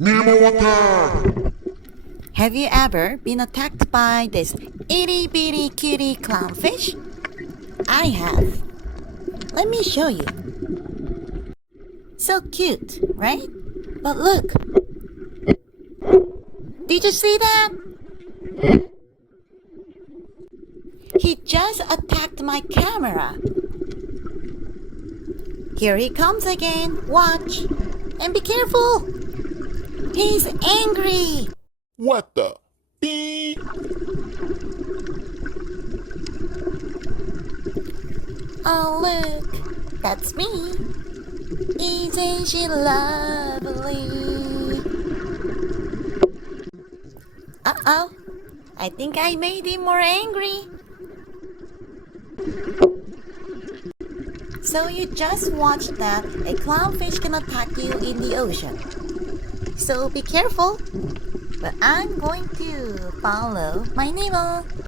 Nemo attack! Have you ever been attacked by this itty bitty cutie clownfish? I have. Let me show you. So cute, right? But look. Did you see that? He just attacked my camera. Here he comes again. Watch. And be careful. He's angry. What the? Beep! Oh, look. That's me. Isn't she lovely? Uh-oh. I think I made him more angry. So you just watched that a clownfish can attack you in the ocean. So be careful. But I'm going to follow my Nemo.